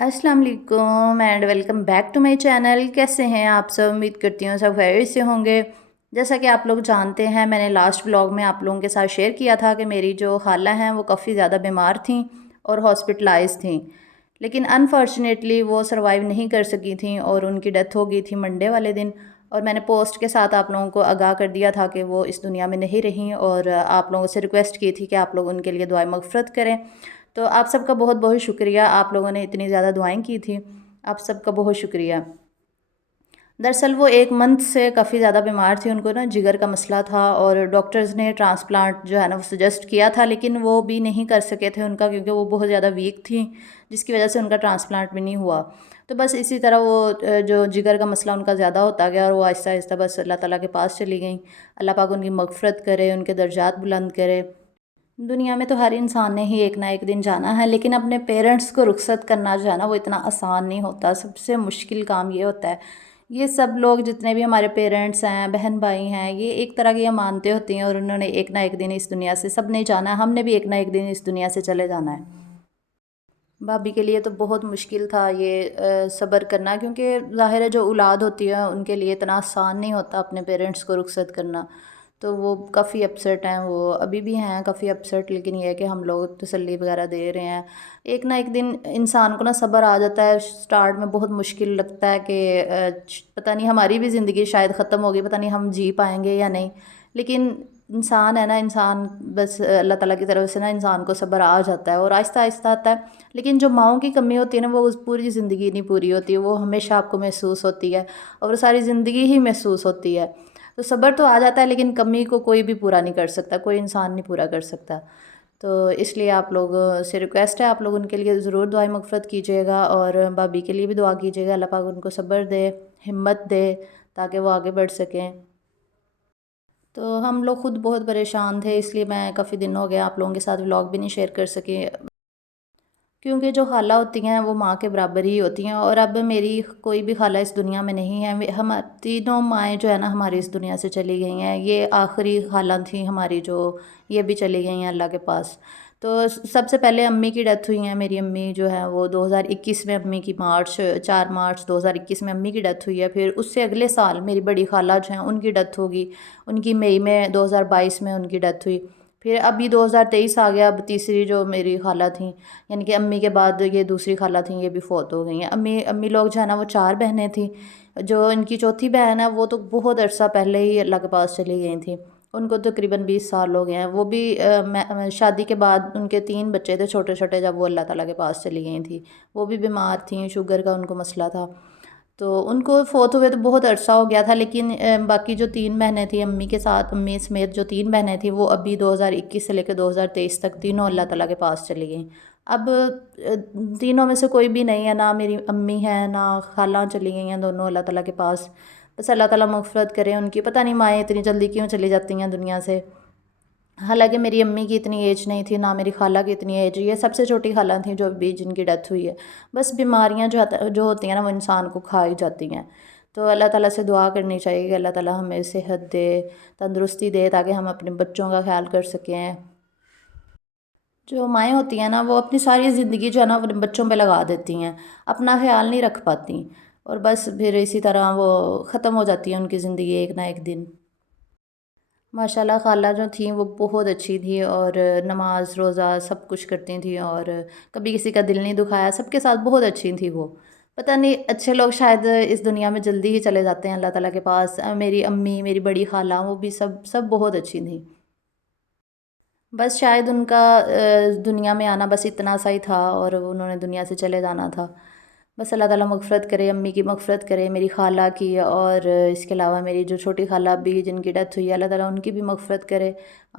अस्सलाम वालेकुम and welcome back to my channel. कैसे हैं आप सब? उम्मीद करती हूँ सब खैरियत से होंगे। जैसा कि आप लोग जानते हैं, मैंने लास्ट व्लॉग में आप लोगों के साथ शेयर किया था कि मेरी जो खाला हैं वो काफ़ी ज़्यादा बीमार थीं और हॉस्पिटलाइज थीं, लेकिन अनफॉर्चुनेटली वो सरवाइव नहीं कर सकी थीं और उनकी डेथ हो गई थी मंडे वाले दिन। और मैंने पोस्ट के साथ आप लोगों को आगाह कर दिया था कि वो इस दुनिया में नहीं रहीं और आप लोगों से रिक्वेस्ट की थी कि आप लोग उनके लिए दुआए मग़फ़िरत करें। तो आप सबका बहुत बहुत शुक्रिया, आप लोगों ने इतनी ज़्यादा दुआएं की थी, आप सबका बहुत शुक्रिया। दरअसल वो 1 मंथ से काफ़ी ज़्यादा बीमार थी, उनको ना जिगर का मसला था और डॉक्टर्स ने ट्रांसप्लांट जो है ना वो सजेस्ट किया था, लेकिन वो भी नहीं कर सके थे उनका, क्योंकि वो बहुत ज़्यादा वीक थी, जिसकी वजह से उनका ट्रांसप्लांट भी नहीं हुआ। तो बस इसी तरह वो जो जिगर का मसला उनका ज़्यादा होता गया और वो आहिस्ता आहिस्ता बस अल्लाह ताला के पास चली गई। अल्लाह पाक उनकी मग़फ़िरत करे, उनके दर्जात बुलंद करे। दुनिया में तो हर इंसान ने ही एक ना एक दिन जाना है, लेकिन अपने पेरेंट्स को रुखसत करना जो है ना वो इतना आसान नहीं होता। सबसे मुश्किल काम ये होता है। ये सब लोग जितने भी हमारे पेरेंट्स हैं, बहन भाई हैं, ये एक तरह की अमानतें होती हैं और उन्होंने एक ना एक दिन इस दुनिया से सब ने जाना है। हमने भी एक ना एक दिन इस दुनिया से चले जाना है। भाभी के लिए तो बहुत मुश्किल था ये सब्र करना, क्योंकि ज़ाहिर है जो औलाद होती है उनके लिए इतना आसान नहीं होता अपने पेरेंट्स को रुखसत करना। तो वो काफ़ी अपसेट हैं, वो अभी भी हैं काफ़ी अपसेट, लेकिन ये है कि हम लोग तसल्ली वगैरह दे रहे हैं। एक ना एक दिन इंसान को ना सब्र आ जाता है। स्टार्ट में बहुत मुश्किल लगता है कि पता नहीं हमारी भी ज़िंदगी शायद ख़त्म होगी, पता नहीं हम जी पाएंगे या नहीं, लेकिन इंसान है ना, इंसान बस अल्लाह ताला की तरफ से ना इंसान को सब्र आ जाता है और आहिस्ता आहिस्ता आता है। लेकिन जो माँओं की कमी होती है ना वो उस पूरी ज़िंदगी नहीं पूरी होती है, वो हमेशा आपको महसूस होती है और वो सारी ज़िंदगी ही महसूस होती है। तो सब्र तो आ जाता है, लेकिन कमी को कोई भी पूरा नहीं कर सकता, कोई इंसान नहीं पूरा कर सकता। तो इसलिए आप लोग से रिक्वेस्ट है, आप लोग उनके लिए ज़रूर दुआए मग़फ़िरत कीजिएगा और भाभी के लिए भी दुआ कीजिएगा, अल्लाह पाक उनको सब्र दे, हिम्मत दे, ताकि वो आगे बढ़ सकें। तो हम लोग खुद बहुत परेशान थे, इसलिए मैं काफ़ी दिन हो गया आप लोगों के साथ व्लॉग भी नहीं शेयर कर सकी, क्योंकि जो खाला होती हैं वो माँ के बराबर ही होती हैं और अब मेरी कोई भी खाला इस दुनिया में नहीं है। हम तीनों माएँ जो है ना हमारी इस दुनिया से चली गई हैं। ये आखिरी खाला थी हमारी, जो ये भी चली गई हैं अल्लाह के पास। तो सबसे पहले अम्मी की डेथ हुई है। मेरी अम्मी जो है वो 2021 में, अम्मी की 4 मार्च 2021 में अम्मी की डेथ हुई है। फिर उससे अगले साल मेरी बड़ी खाला जो हैं उनकी डेथ होगी, उनकी मई में 2022 में उनकी डेथ हुई। फिर अभी 2023 आ गया, अब तीसरी जो मेरी खाला थी, यानी कि अम्मी के बाद ये दूसरी खाला थी, ये भी फ़ौत हो गई हैं। अम्मी अम्मी लोग जो है ना वो 4 बहनें थीं। जो इनकी चौथी बहन है वो तो बहुत अरसा पहले ही अल्लाह के पास चली गई थी। उनको तकरीबन 20 साल हो गए हैं। वो भी शादी के बाद उनके 3 बच्चे थे छोटे छोटे, जब वो अल्लाह ताला के पास चली गई थी। वो भी बीमार थी, शुगर का उनको मसला था। तो उनको फ़ौत हुए तो बहुत अरसा हो गया था, लेकिन बाकी जो 3 बहनें थी अम्मी के साथ, अम्मी समेत जो 3 बहनें थी वो अभी 2021 से लेकर 2023 तक तीनों अल्लाह ताला के पास चली गईं। अब तीनों में से कोई भी नहीं है, ना मेरी अम्मी है ना खाला चली गई हैं, दोनों अल्लाह ताला के पास। बस अल्लाह ताला मग़फ़िरत करे उनकी। पता नहीं माएँ इतनी जल्दी क्यों चली जाती हैं दुनिया से। हालांकि मेरी अम्मी की इतनी एज नहीं थी, ना मेरी खाला की इतनी एज, ये सबसे छोटी खाला थी जो अभी जिनकी डेथ हुई है। बस बीमारियां जो होती हैं ना वो इंसान को खा ही जाती हैं। तो अल्लाह ताला से दुआ करनी चाहिए कि अल्लाह ताला हमें सेहत दे, तंदुरुस्ती दे, ताकि हम अपने बच्चों का ख्याल कर सकें। जो माएँ होती हैं ना वो अपनी सारी ज़िंदगी जो है ना अपने बच्चों पे लगा देती हैं, अपना ख्याल नहीं रख पाती और बस फिर इसी तरह वो ख़त्म हो जाती है उनकी ज़िंदगी एक ना एक दिन। माशाल्लाह खाला जो थी वो बहुत अच्छी थी और नमाज रोज़ा सब कुछ करती थी और कभी किसी का दिल नहीं दुखाया, सबके साथ बहुत अच्छी थी वो। पता नहीं अच्छे लोग शायद इस दुनिया में जल्दी ही चले जाते हैं अल्लाह ताला के पास। मेरी अम्मी, मेरी बड़ी खाला, वो भी सब सब बहुत अच्छी थी। बस शायद उनका दुनिया में आना बस इतना सा ही था और उन्होंने दुनिया से चले जाना था। बस अल्लाह ताला मग़फ़िरत करे, अम्मी की मग़फ़िरत करे, मेरी खाला की, और इसके अलावा मेरी जो छोटी खाला अभी जिनकी डेथ हुई है, अल्लाह ताला उनकी भी मग़फ़िरत करे,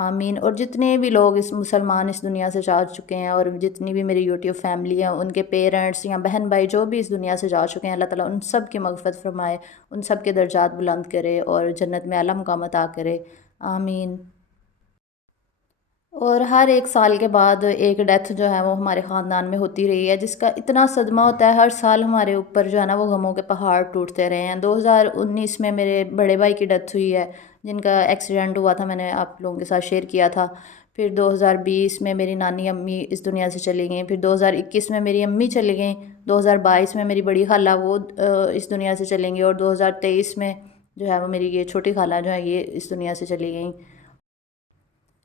आमीन। और जितने भी लोग इस मुसलमान इस दुनिया से जा चुके हैं और जितनी भी मेरी यूट्यूब फैमिली है, उनके पेरेंट्स या बहन भाई जो भी इस दुनिया से जा चुके हैं, अल्लाह ताला उन सब की मग़फ़िरत फ़रमाए, उन सब के दर्जात बुलंद करे और जन्नत में आला मुक़ाम अता करे, आमीन। और हर 1 साल के बाद एक डेथ जो है वो हमारे ख़ानदान में होती रही है, जिसका इतना सदमा होता है। हर साल हमारे ऊपर जो है ना वो गमों के पहाड़ टूटते रहे हैं। 2019 में मेरे बड़े भाई की डेथ हुई है, जिनका एक्सीडेंट हुआ था, मैंने आप लोगों के साथ शेयर किया था। پھر 2020 میں میری نانی امی اس دنیا سے چلی گئیں، پھر 2021 میں میری امی چلی گئیں، 2022 میں میری بڑی خالہ وہ اس دنیا سے چلیں گی، اور 2023 میں جو ہے وہ میری یہ چھوٹی خالہ جو ہے یہ اس دنیا سے چلی گئیں۔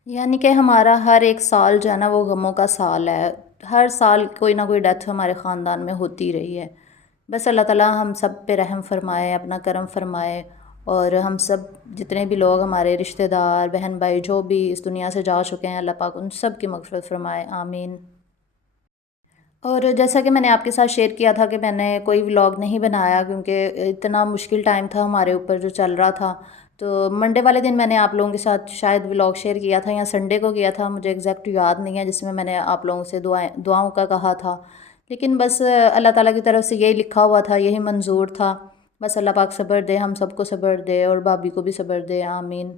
یعنی کہ ہمارا ہر ایک سال جو ہے نا وہ غموں کا سال ہے، ہر سال کوئی نہ کوئی ڈیتھ ہمارے خاندان میں ہوتی رہی ہے۔ بس اللہ تعالیٰ ہم سب پہ رحم فرمائے، اپنا کرم فرمائے، اور ہم سب جتنے بھی لوگ ہمارے رشتہ دار بہن بھائی جو بھی اس دنیا سے جا چکے ہیں، اللہ پاک ان سب کی مغفرت فرمائے، آمین۔ اور جیسا کہ میں نے آپ کے ساتھ شیئر کیا تھا کہ میں نے کوئی ولاگ نہیں بنایا کیونکہ اتنا مشکل ٹائم تھا ہمارے اوپر جو چل رہا تھا، تو منڈے والے دن میں نے آپ لوگوں کے ساتھ شاید ولاگ شیئر کیا تھا یا سنڈے کو کیا تھا، مجھے ایگزیکٹ یاد نہیں ہے، جس میں نے آپ لوگوں سے دعاؤں کا کہا تھا، لیکن بس اللہ تعالیٰ کی طرف سے یہی لکھا ہوا تھا، یہی منظور تھا، بس اللہ پاک صبر دے، ہم سب کو صبر دے اور بھابھی کو بھی صبر دے، آمین۔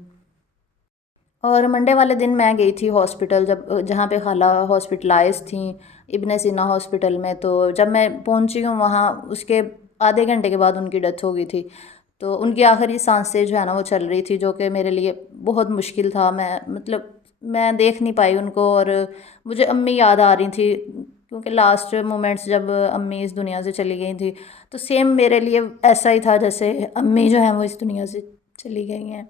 اور منڈے والے دن میں گئی تھی ہاسپٹل، جہاں پہ خالہ ہاسپٹلائز تھیں ابن سینا ہاسپٹل میں، تو جب میں پہنچی ہوں وہاں اس کے آدھے گھنٹے کے بعد ان کی ڈیتھ ہو گئی تھی، تو ان کی آخری سانسیں جو ہے نا وہ چل رہی تھی، جو کہ میرے لیے بہت مشکل تھا، میں دیکھ نہیں پائی ان کو، اور مجھے امی یاد آ رہی تھی کیونکہ لاسٹ مومنٹس جب امی اس دنیا سے چلی گئی تھی تو سیم میرے لیے ایسا ہی تھا جیسے امی جو ہیں وہ اس دنیا سے چلی گئی ہیں۔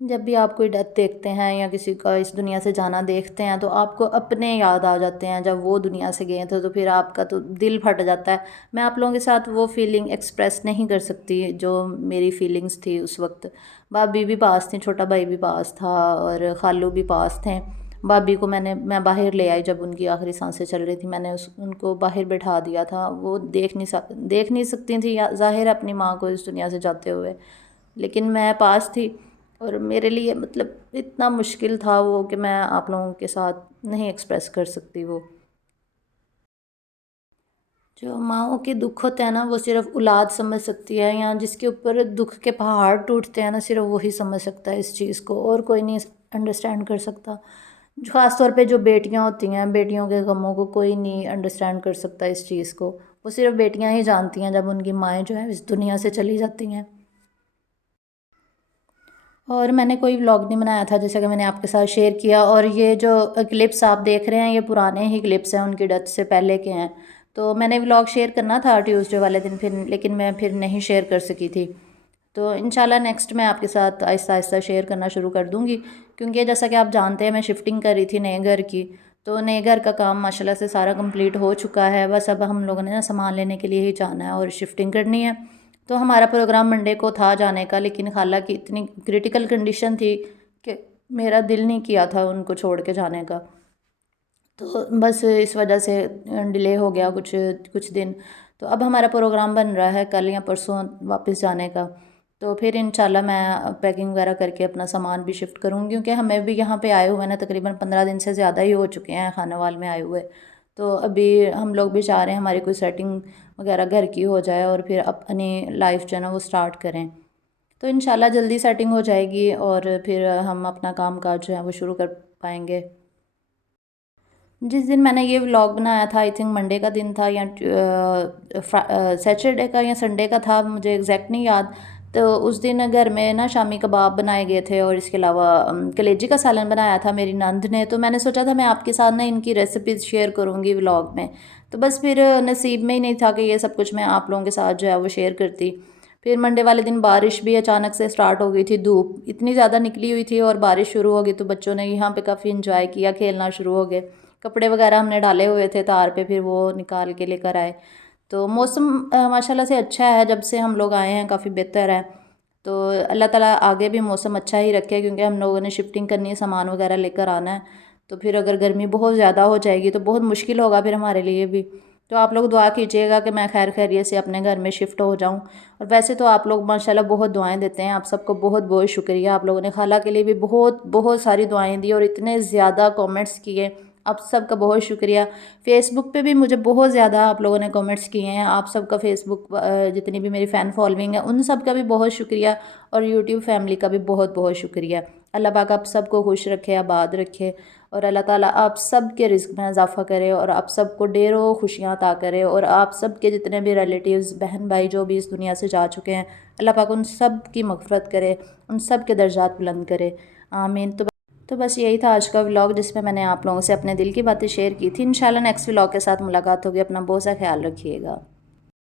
جب بھی آپ کوئی ڈیتھ دیکھتے ہیں یا کسی کا اس دنیا سے جانا دیکھتے ہیں تو آپ کو اپنے یاد آ جاتے ہیں، جب وہ دنیا سے گئے تھے تو پھر آپ کا تو دل پھٹ جاتا ہے۔ میں آپ لوگوں کے ساتھ وہ فیلنگ ایکسپریس نہیں کر سکتی جو میری فیلنگز تھی اس وقت۔ بھابھی بھی پاس تھیں، چھوٹا بھائی بھی پاس تھا اور خالو بھی پاس تھے۔ بھابھی کو میں باہر لے آئی جب ان کی آخری سانسیں چل رہی تھی، میں نے ان کو باہر بٹھا دیا تھا، وہ دیکھ نہیں سکتی تھیں ظاہر اپنی ماں کو اس دنیا سے جاتے ہوئے، لیکن میں پاس تھی، اور میرے لیے اتنا مشکل تھا وہ کہ میں آپ لوگوں کے ساتھ نہیں ایکسپریس کر سکتی۔ وہ جو ماؤں کے دکھ ہوتے ہیں نا وہ صرف اولاد سمجھ سکتی ہے، یا جس کے اوپر دکھ کے پہاڑ ٹوٹتے ہیں نا صرف وہی سمجھ سکتا ہے اس چیز کو، اور کوئی نہیں انڈرسٹینڈ کر سکتا۔ خاص طور پہ جو بیٹیاں ہوتی ہیں، بیٹیوں کے غموں کو کوئی نہیں انڈرسٹینڈ کر سکتا اس چیز کو، وہ صرف بیٹیاں ہی جانتی ہیں جب ان کی مائیں جو ہیں اس دنیا سے چلی جاتی ہیں۔ اور میں نے کوئی ولاگ نہیں بنایا تھا جیسا کہ میں نے آپ کے ساتھ شیئر کیا، اور یہ جو کلپس آپ دیکھ رہے ہیں یہ پرانے ہی کلپس ہیں، ان کی ڈیتھ سے پہلے کے ہیں، تو میں نے ولاگ شیئر کرنا تھا ٹیوزڈے والے دن لیکن میں پھر نہیں شیئر کر سکی تھی، تو انشاءاللہ نیکسٹ میں آپ کے ساتھ آہستہ آہستہ شیئر کرنا شروع کر دوں گی، کیونکہ جیسا کہ آپ جانتے ہیں میں شفٹنگ کر رہی تھی نئے گھر کی، تو نئے گھر کا کام ماشاءاللہ سے سارا کمپلیٹ ہو چکا ہے، بس اب ہم لوگوں نے نا سامان لینے کے لیے ہی جانا ہے اور شفٹنگ کرنی ہے۔ تو ہمارا پروگرام منڈے کو تھا جانے کا، لیکن خالہ کی اتنی کریٹیکل کنڈیشن تھی کہ میرا دل نہیں کیا تھا ان کو چھوڑ کے جانے کا، تو بس اس وجہ سے ڈیلے ہو گیا کچھ دن، تو اب ہمارا پروگرام بن رہا ہے کل یا پرسوں واپس جانے کا، تو پھر انشاءاللہ میں پیکنگ وغیرہ کر کے اپنا سامان بھی شفٹ کروں گی، کیونکہ ہمیں بھی یہاں پہ آئے ہوئے نا تقریباً 15 دن سے زیادہ ہی ہو چکے ہیں خانہ وال میں آئے ہوئے، تو ابھی ہم لوگ بھی چاہ رہے ہیں ہماری کوئی سیٹنگ وغیرہ گھر کی ہو جائے اور پھر اپنی لائف جو ہے نا وہ سٹارٹ کریں، تو انشاءاللہ جلدی سیٹنگ ہو جائے گی اور پھر ہم اپنا کام کاج جو ہے وہ شروع کر پائیں گے۔ جس دن میں نے یہ ولاگ بنایا تھا آئی تھنک منڈے کا دن تھا یا سیچرڈے کا یا سنڈے کا تھا، مجھے ایگزیکٹ نہیں یاد، تو اس دن گھر میں نا شامی کباب بنائے گئے تھے اور اس کے علاوہ کلیجی کا سالن بنایا تھا میری نند نے، تو میں نے سوچا تھا میں آپ کے ساتھ نا ان کی ریسیپیز شیئر کروں گی ولاگ میں، تو بس پھر نصیب میں ہی نہیں تھا کہ یہ سب کچھ میں آپ لوگوں کے ساتھ جو ہے وہ شیئر کرتی۔ پھر منڈے والے دن بارش بھی اچانک سے سٹارٹ ہو گئی تھی، دھوپ اتنی زیادہ نکلی ہوئی تھی اور بارش شروع ہو گئی، تو بچوں نے یہاں پہ کافی انجوائے کیا، کھیلنا شروع ہو گئے، کپڑے وغیرہ ہم نے ڈالے ہوئے تھے تار پہ، پھر وہ نکال کے لے کر آئے، تو موسم ماشاءاللہ سے اچھا ہے، جب سے ہم لوگ آئے ہیں کافی بہتر ہے، تو اللہ تعالیٰ آگے بھی موسم اچھا ہی رکھے، کیونکہ ہم لوگوں نے شفٹنگ کرنی ہے، سامان وغیرہ لے کر آنا ہے، تو پھر اگر گرمی بہت زیادہ ہو جائے گی تو بہت مشکل ہوگا پھر ہمارے لیے بھی، تو آپ لوگ دعا کیجیے گا کہ میں خیر خیریت سے اپنے گھر میں شفٹ ہو جاؤں، اور ویسے تو آپ لوگ ماشاءاللہ بہت دعائیں دیتے ہیں، آپ سب کو بہت بہت شکریہ، آپ لوگوں نے خالہ کے لیے بھی بہت بہت ساری دعائیں دی اور اتنے زیادہ کومنٹس کیے، آپ سب کا بہت شکریہ۔ فیس بک پہ بھی مجھے بہت زیادہ آپ لوگوں نے کومنٹس کیے ہیں، آپ سب کا فیس بک جتنی بھی میری فین فالوئنگ ہے ان سب کا بھی بہت شکریہ، اور یوٹیوب فیملی کا بھی بہت بہت شکریہ۔ اللہ پاک آپ سب کو خوش رکھے، آباد رکھے، اور اللہ تعالیٰ آپ سب کے رزق میں اضافہ کرے اور آپ سب کو ڈھیروں خوشیاں عطا کرے، اور آپ سب کے جتنے بھی ریلیٹیوز بہن بھائی جو بھی اس دنیا سے جا چکے ہیں، اللہ پاک ان سب کی مغفرت کرے، ان سب کے درجات بلند کرے، آمین۔ تو تو بس یہی تھا آج کا ولاگ جس میں نے آپ لوگوں سے اپنے دل کی باتیں شیئر کی تھی۔ انشاءاللہ نیکسٹ ولاگ کے ساتھ ملاقات ہوگی۔ اپنا بہت سا خیال رکھیے گا۔